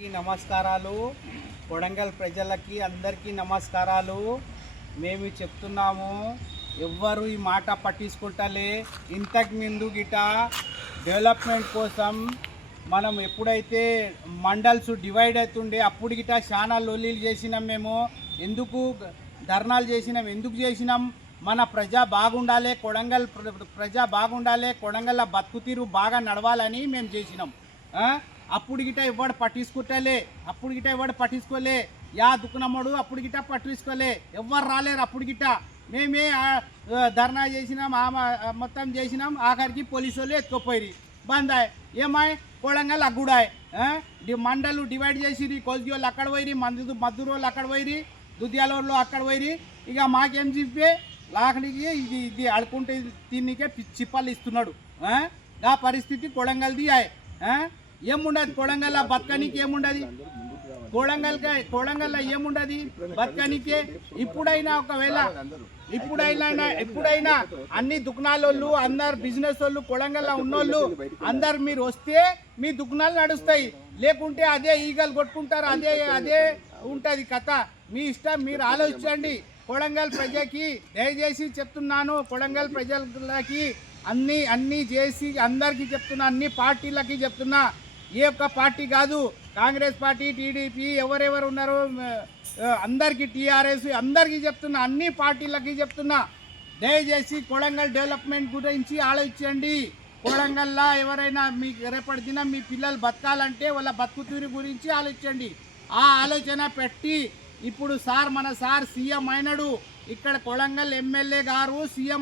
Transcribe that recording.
నమస్కారాలు. కొడంగల్ ప్రజలకి అందరికీ నమస్కారాలు. మేము చెప్తున్నాము ఎవ్వరు ఈ మాట పట్టించుకుంటలే. ఇంతకు ముందు గిట డెవలప్మెంట్ కోసం మనం ఎప్పుడైతే మండల్స్ డివైడ్ అవుతుండే అప్పుడు గిట చాలా లొల్లీలు చేసినాం మేము. ఎందుకు ధర్నాలు చేసినాం? ఎందుకు చేసినాం? మన ప్రజ బాగుండాలి కొడంగల్ ప్ర- ప్రజ బాగుండాలి కొడంగల్ బతుకుతీరు బాగా నడవాలని మేము చేసినాం. అప్పుడు గిట ఇవ్వడు పట్టించుకుంటలే అప్పుడు గిట ఇవ్వడు పట్టించుకోలే. యా దుకునమ్మడు అప్పుడు గిట పట్టించుకోలే. ఎవ్వరు రాలేరు అప్పుడు గిట మేమే ధర్నా చేసినాం ఆ మొత్తం చేసినాం ఆఖరికి పోలీసు వాళ్ళు ఎత్తుకుపోయి బందాయ్ ఏమాయ్? కొడంగల్ అగ్గుడాయ్ మండలు డివైడ్ చేసిరి కొలిగి వాళ్ళు అక్కడ పోయిరి మందు మద్దూరు వాళ్ళు అక్కడ పోయిరి దుద్యాల అక్కడ పోయిరి ఇక మాకేం చెప్పే? లాకడికి ఇది ఇది అడుకుంటే తిన్నికే చిప్పాలు చిప్పలు ఇస్తున్నాడు ఆ? పరిస్థితి కొడంగల్ది ఆయ్ ఏముండదు? కొడంగల్ బతకనికి ఏముండదు? కోడంగల్ కొడంగల్లో ఏముండదు? బతకనికే. ఇప్పుడైనా ఒకవేళ ఇప్పుడైనా ఎప్పుడైనా అన్ని దుకాణాలోళ్ళు అందరు బిజినెస్ వాళ్ళు కొడంగల్లో ఉన్నోళ్ళు అందరు మీరు వస్తే మీ దుకాణాలు నడుస్తాయి. లేకుంటే అదే ఈగలు కొట్టుకుంటారు అదే అదే ఉంటుంది కథ. మీ ఇష్టం మీరు ఆలోచించండి. కొడంగల్ ప్రజకి దయచేసి చెప్తున్నాను కొడంగల్ ప్రజలకి అన్ని అన్నీ చేసి అందరికీ చెప్తున్నా అన్ని పార్టీలకి చెప్తున్నా. ఏ ఒక్క పార్టీ కాదు. కాంగ్రెస్ పార్టీ టీడీపీ ఎవరెవరు ఉన్నారో అందరికీ టీఆర్ఎస్ అందరికీ చెప్తున్నా అన్ని పార్టీలకి చెప్తున్నా. దయచేసి కొడంగల్ డెవలప్మెంట్ గురించి ఆలోచించండి. కొడంగల్లా ఎవరైనా మీకు రేపటి దినం మీ పిల్లలు బతకాలంటే వాళ్ళ బతుకుతీరు గురించి ఆలోచించండి. ఆ ఆలోచన పెట్టి ఇప్పుడు సార్ మన సార్ సీఎం అయినాడు. ఇక్కడ కొడంగల్ ఎమ్మెల్యే గారు సీఎం